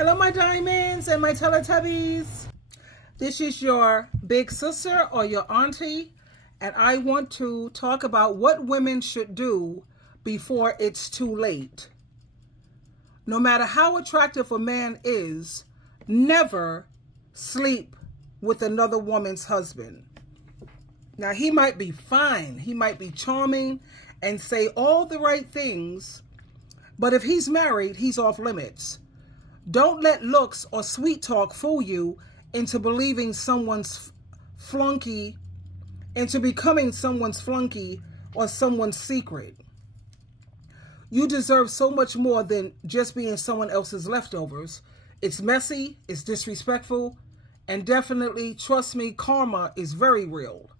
Hello, my diamonds and my Teletubbies. This is your big sister or your auntie, and I want to talk about what women should do before it's too late. No matter how attractive a man is, never sleep with another woman's husband. Now, he might be fine, he might be charming and say all the right things, but if he's married, he's off limits. Don't let looks or sweet talk fool you into believing someone's flunky, into becoming someone's flunky or someone's secret. You deserve so much more than just being someone else's leftovers. It's messy, it's disrespectful, and definitely, trust me, karma is very real.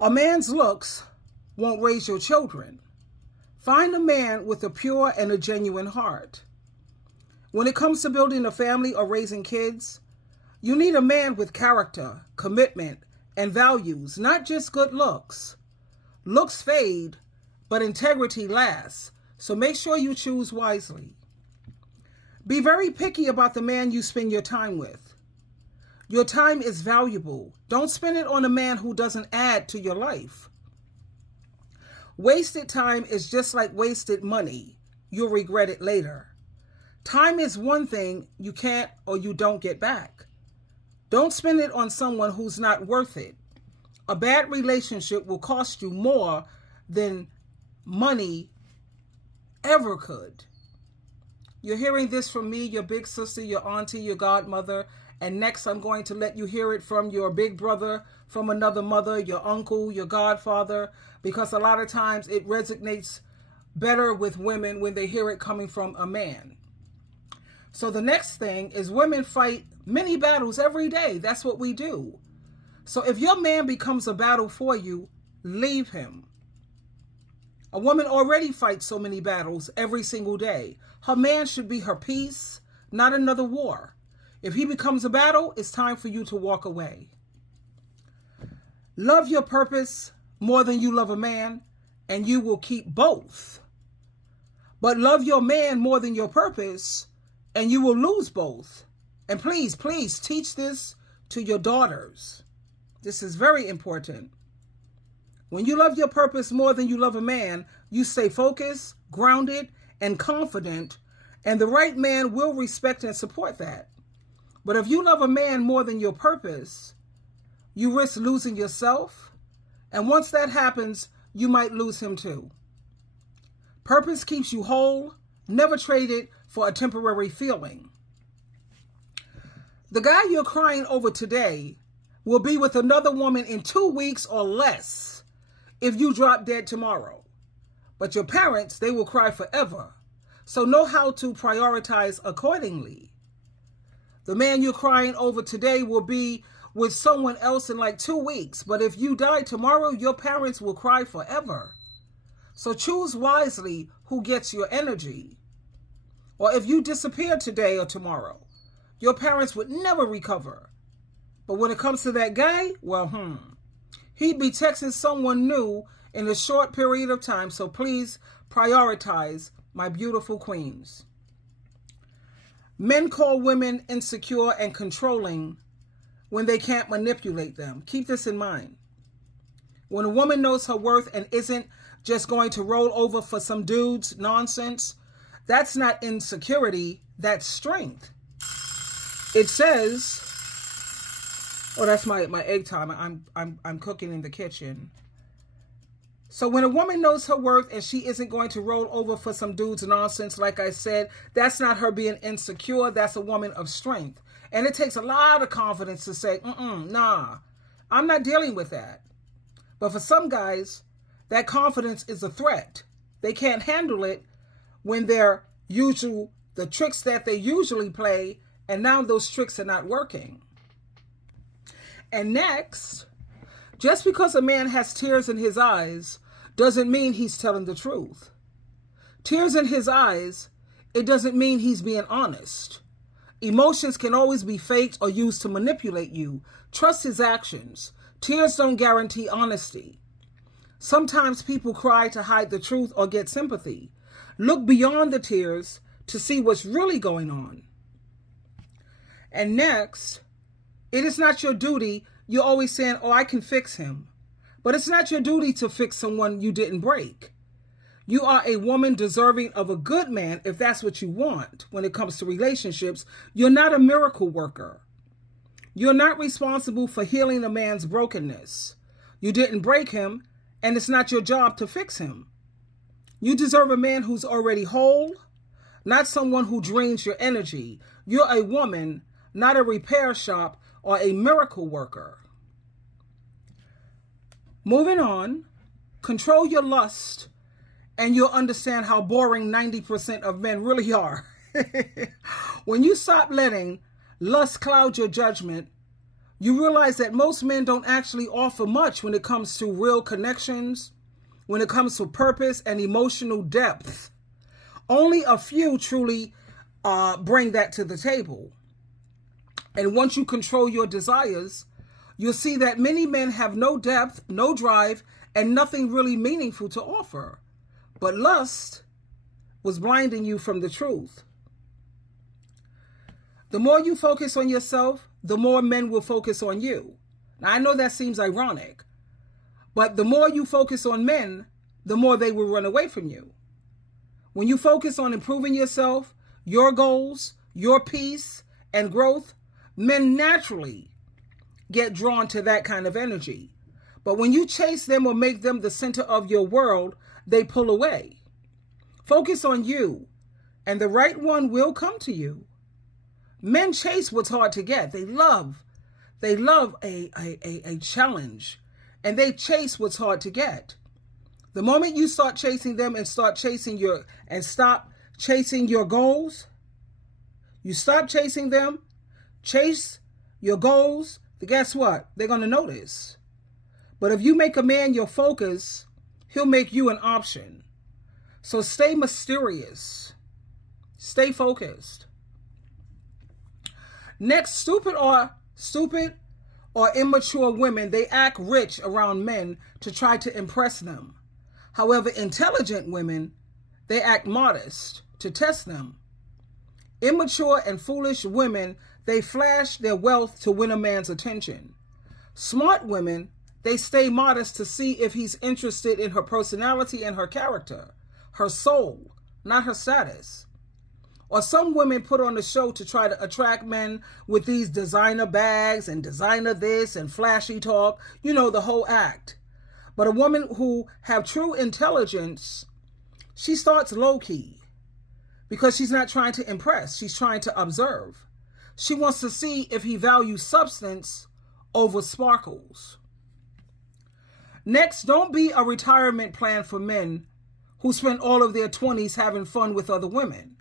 A man's looks won't raise your children. Find a man with a pure and a genuine heart. When it comes to building a family or raising kids, you need a man with character, commitment, and values, not just good looks. Looks fade, but integrity lasts, so make sure you choose wisely. Be very picky about the man you spend your time with. Your time is valuable. Don't spend it on a man who doesn't add to your life. Wasted time is just like wasted money. You'll regret it later. Time is one thing you can't or you don't get back. Don't spend it on someone who's not worth it. A bad relationship will cost you more than money ever could. You're hearing this from me, your big sister, your auntie, your godmother, and next I'm going to let you hear it from your big brother, from another mother, your uncle, your godfather, because a lot of times it resonates better with women when they hear it coming from a man. So the next thing is women fight many battles every day. That's what we do. So if your man becomes a battle for you, leave him. A woman already fights so many battles every single day. Her man should be her peace, not another war. If he becomes a battle, it's time for you to walk away. Love your purpose more than you love a man, and you will keep both. But love your man more than your purpose, and you will lose both. And please, please teach this to your daughters. This is very important. When you love your purpose more than you love a man, you stay focused, grounded, and confident, and the right man will respect and support that. But if you love a man more than your purpose, you risk losing yourself, and once that happens, you might lose him too. Purpose keeps you whole, never trade it for a temporary feeling. The guy you're crying over today will be with another woman in 2 weeks or less if you drop dead tomorrow. But your parents, they will cry forever. So know how to prioritize accordingly. The man you're crying over today will be with someone else in like 2 weeks. But if you die tomorrow, your parents will cry forever. So choose wisely who gets your energy. Or if you disappear today or tomorrow, your parents would never recover. But when it comes to that guy, well, he'd be texting someone new in a short period of time. So please prioritize my beautiful queens. Men call women insecure and controlling when they can't manipulate them. Keep this in mind. When a woman knows her worth and isn't just going to roll over for some dude's nonsense, that's not insecurity, that's strength. It says, oh, that's my egg time. I'm cooking in the kitchen. So when a woman knows her worth and she isn't going to roll over for some dude's nonsense, like I said, that's not her being insecure. That's a woman of strength. And it takes a lot of confidence to say, nah, I'm not dealing with that. But for some guys, that confidence is a threat. They can't handle it when the tricks that they usually play, and now those tricks are not working. And next, just because a man has tears in his eyes doesn't mean he's telling the truth. Tears in his eyes, it doesn't mean he's being honest. Emotions can always be faked or used to manipulate you. Trust his actions. Tears don't guarantee honesty. Sometimes people cry to hide the truth or get sympathy. Look beyond the tears to see what's really going on. And next, it is not your duty. You're always saying, oh, I can fix him. But it's not your duty to fix someone you didn't break. You are a woman deserving of a good man if that's what you want when it comes to relationships. You're not a miracle worker. You're not responsible for healing a man's brokenness. You didn't break him, and it's not your job to fix him. You deserve a man who's already whole, not someone who drains your energy. You're a woman, not a repair shop or a miracle worker. Moving on, control your lust, and you'll understand how boring 90% of men really are. When you stop letting lust cloud your judgment, you realize that most men don't actually offer much when it comes to real connections, when it comes to purpose and emotional depth. Only a few truly bring that to the table. And once you control your desires, you'll see that many men have no depth, no drive, and nothing really meaningful to offer. But lust was blinding you from the truth. The more you focus on yourself, the more men will focus on you. Now, I know that seems ironic, but the more you focus on men, the more they will run away from you. When you focus on improving yourself, your goals, your peace, and growth, men naturally get drawn to that kind of energy. But when you chase them or make them the center of your world, they pull away. Focus on you, and the right one will come to you. Men chase what's hard to get. They love a challenge, and they chase what's hard to get. The moment you start chasing them and stop chasing your goals, you stop chasing them, chase your goals, guess what? They're going to notice. But if you make a man your focus, he'll make you an option. So stay mysterious. Stay focused. Next, stupid or immature women, they act rich around men to try to impress them. However, intelligent women, they act modest to test them. Immature and foolish women, they flash their wealth to win a man's attention. Smart women, they stay modest to see if he's interested in her personality and her character, her soul, not her status. Or some women put on a show to try to attract men with these designer bags and designer this and flashy talk, you know, the whole act. But a woman who have true intelligence, she starts low-key because she's not trying to impress. She's trying to observe. She wants to see if he values substance over sparkles. Next, don't be a retirement plan for men who spend all of their 20s having fun with other women.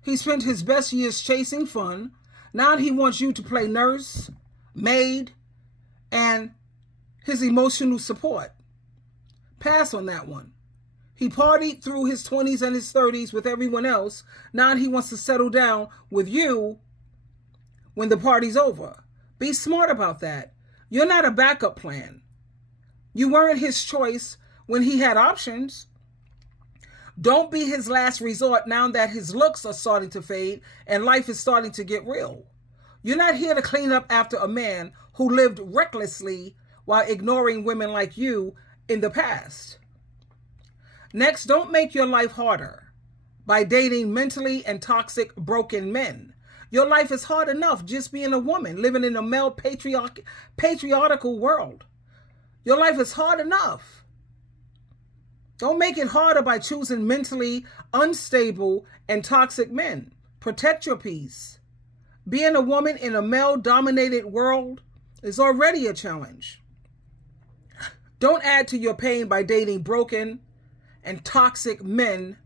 He spent his best years chasing fun. Now he wants you to play nurse, maid, and his emotional support. Pass on that one. He partied through his 20s and his 30s with everyone else. Now he wants to settle down with you when the party's over. Be smart about that. You're not a backup plan. You weren't his choice when he had options. Don't be his last resort now that his looks are starting to fade and life is starting to get real. You're not here to clean up after a man who lived recklessly while ignoring women like you in the past. Next, don't make your life harder by dating mentally and toxic, broken men. Your life is hard enough just being a woman, living in a male patriarchal world. Your life is hard enough. Don't make it harder by choosing mentally unstable and toxic men. Protect your peace. Being a woman in a male-dominated world is already a challenge. Don't add to your pain by dating broken and toxic men.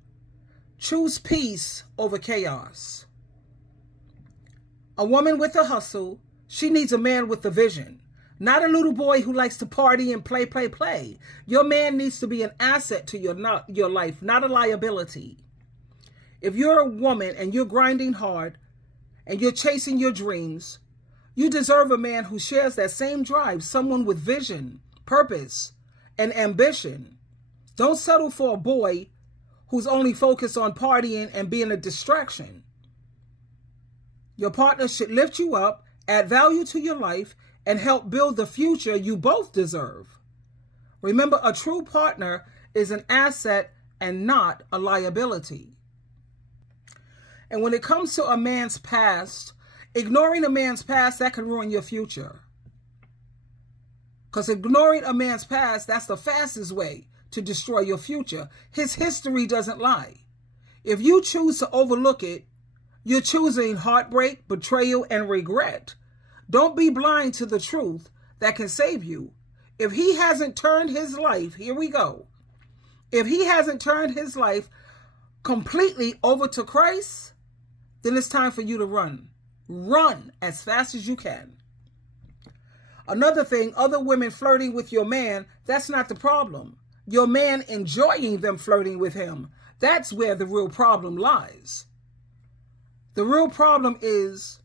Choose peace over chaos. A woman with a hustle, she needs a man with a vision. Not a little boy who likes to party and play. Your man needs to be an asset to your life, not a liability. If you're a woman and you're grinding hard and you're chasing your dreams, you deserve a man who shares that same drive, someone with vision, purpose, and ambition. Don't settle for a boy who's only focused on partying and being a distraction. Your partner should lift you up, add value to your life, and help build the future you both deserve. Remember, a true partner is an asset and not a liability. And when it comes to a man's past, ignoring a man's past, that can ruin your future. Because ignoring a man's past, that's the fastest way to destroy your future. His history doesn't lie. If you choose to overlook it, you're choosing heartbreak, betrayal, and regret. Don't be blind to the truth that can save you. If he hasn't turned his life, here we go. If he hasn't turned his life completely over to Christ, then it's time for you to run. Run as fast as you can. Another thing, other women flirting with your man, that's not the problem. Your man enjoying them flirting with him, that's where the real problem lies. The real problem is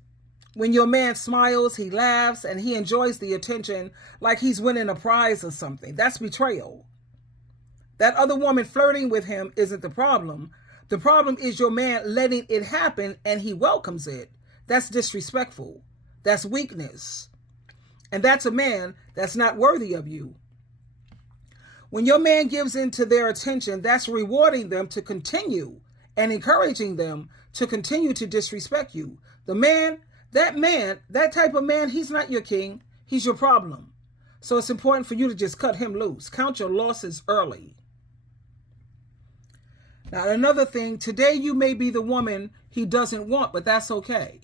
when your man smiles, he laughs, and he enjoys the attention like he's winning a prize or something. That's betrayal. That other woman flirting with him isn't the problem. The problem is your man letting it happen and he welcomes it. That's disrespectful. That's weakness. And that's a man that's not worthy of you. When your man gives in to their attention, that's rewarding them to continue and encouraging them to continue to disrespect you. That type of man, he's not your king. He's your problem. So it's important for you to just cut him loose. Count your losses early. Now, another thing, today you may be the woman he doesn't want, but that's okay.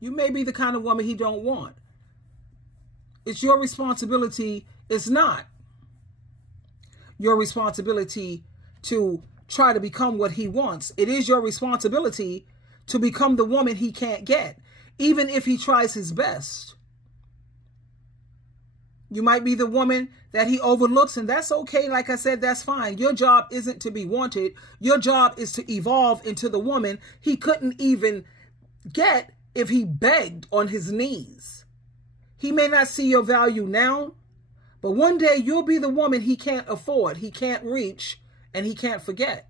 You may be the kind of woman he don't want. It's your responsibility. It's not your responsibility to try to become what he wants. It is your responsibility to become the woman he can't get, even if he tries his best. You might be the woman that he overlooks, and that's okay. Like I said, that's fine. Your job isn't to be wanted. Your job is to evolve into the woman he couldn't even get if he begged on his knees. He may not see your value now, but one day you'll be the woman he can't afford, he can't reach, and he can't forget.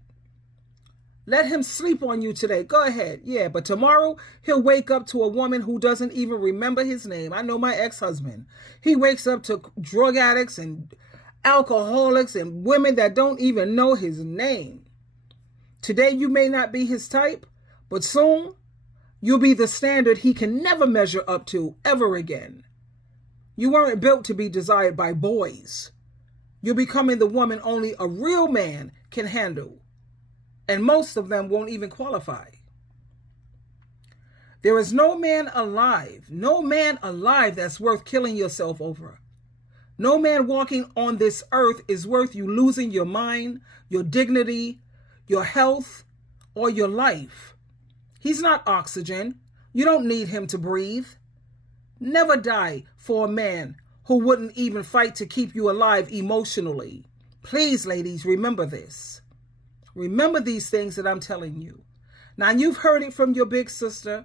Let him sleep on you today. Go ahead. Yeah, but tomorrow he'll wake up to a woman who doesn't even remember his name. I know my ex-husband. He wakes up to drug addicts and alcoholics and women that don't even know his name. Today you may not be his type, but soon you'll be the standard he can never measure up to ever again. You weren't built to be desired by boys. You're becoming the woman only a real man can handle. And most of them won't even qualify. There is no man alive that's worth killing yourself over. No man walking on this earth is worth you losing your mind, your dignity, your health, or your life. He's not oxygen. You don't need him to breathe. Never die for a man who wouldn't even fight to keep you alive emotionally. Please, ladies, remember this. Remember these things that I'm telling you. Now, you've heard it from your big sister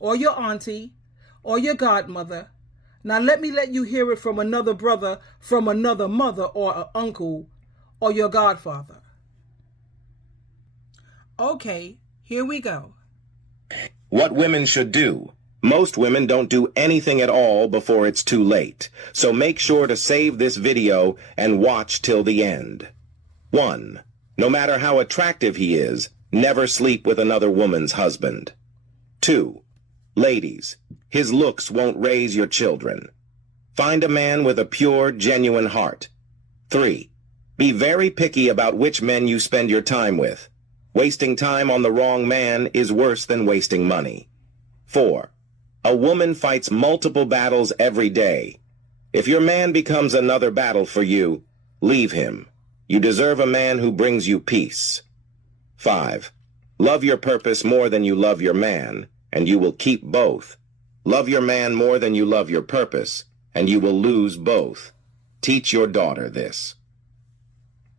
or your auntie or your godmother. Now, let you hear it from another brother, from another mother or an uncle or your godfather. Okay, here we go. What women should do. Most women don't do anything at all before it's too late. So make sure to save this video and watch till the end. 1. No matter how attractive he is, never sleep with another woman's husband. 2. Ladies, his looks won't raise your children. Find a man with a pure, genuine heart. 3. Be very picky about which men you spend your time with. Wasting time on the wrong man is worse than wasting money. 4. A woman fights multiple battles every day. If your man becomes another battle for you, leave him. You deserve a man who brings you peace. 5. Love your purpose more than you love your man, and you will keep both. Love your man more than you love your purpose, and you will lose both. Teach your daughter this.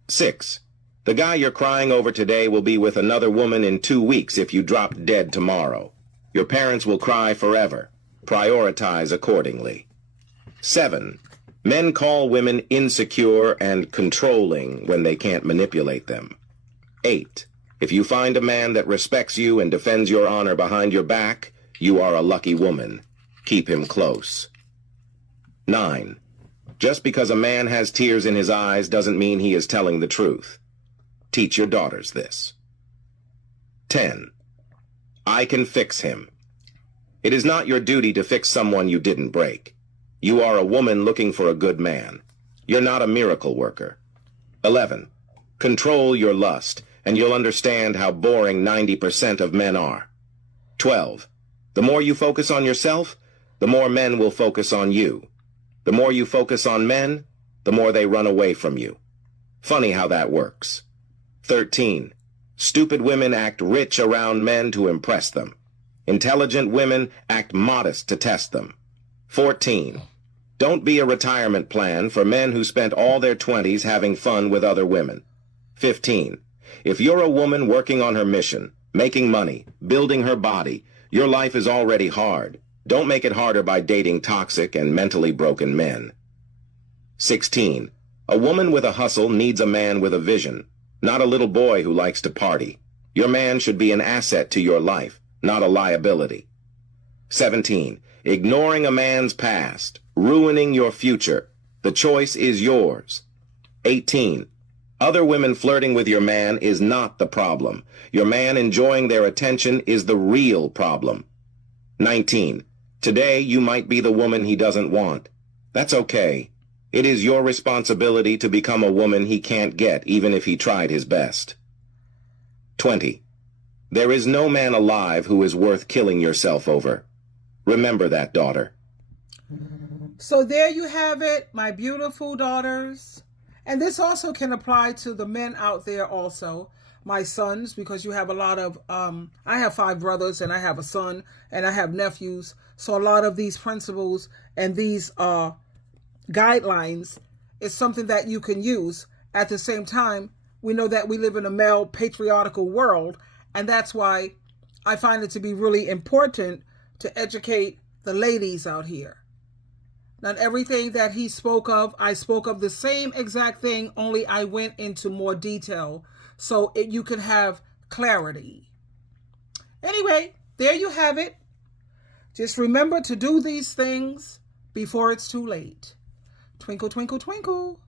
6. The guy you're crying over today will be with another woman in 2 weeks if you drop dead tomorrow. Your parents will cry forever. Prioritize accordingly. 7. Men call women insecure and controlling when they can't manipulate them. 8. If you find a man that respects you and defends your honor behind your back, you are a lucky woman. Keep him close. 9. Just because a man has tears in his eyes doesn't mean he is telling the truth. Teach your daughters this. 10. I can fix him. It is not your duty to fix someone you didn't break. You are a woman looking for a good man. You're not a miracle worker. 11. Control your lust, and you'll understand how boring 90% of men are. 12. The more you focus on yourself, the more men will focus on you. The more you focus on men, the more they run away from you. Funny how that works. 13. Stupid women act rich around men to impress them. Intelligent women act modest to test them. 14. Don't be a retirement plan for men who spent all their 20s having fun with other women. 15. If you're a woman working on her mission, making money, building her body, your life is already hard. Don't make it harder by dating toxic and mentally broken men. 16. A woman with a hustle needs a man with a vision, not a little boy who likes to party. Your man should be an asset to your life, not a liability. 17. Ignoring a man's past, ruining your future. The choice is yours. 18. Other women flirting with your man is not the problem. Your man enjoying their attention is the real problem. 19. Today you might be the woman he doesn't want. That's okay. It is your responsibility to become a woman he can't get, even if he tried his best. 20. There is no man alive who is worth killing yourself over. Remember that, daughter. So there you have it, my beautiful daughters. And this also can apply to the men out there also, my sons, because you have a lot of, I have 5 brothers and I have a son and I have nephews. So a lot of these principles and these guidelines is something that you can use. At the same time, we know that we live in a male patriarchal world, and that's why I find it to be really important to educate the ladies out here. Not everything that he spoke of, I spoke of the same exact thing, only I went into more detail so you can have clarity. Anyway, there you have it. Just remember to do these things before it's too late. Twinkle, twinkle, twinkle.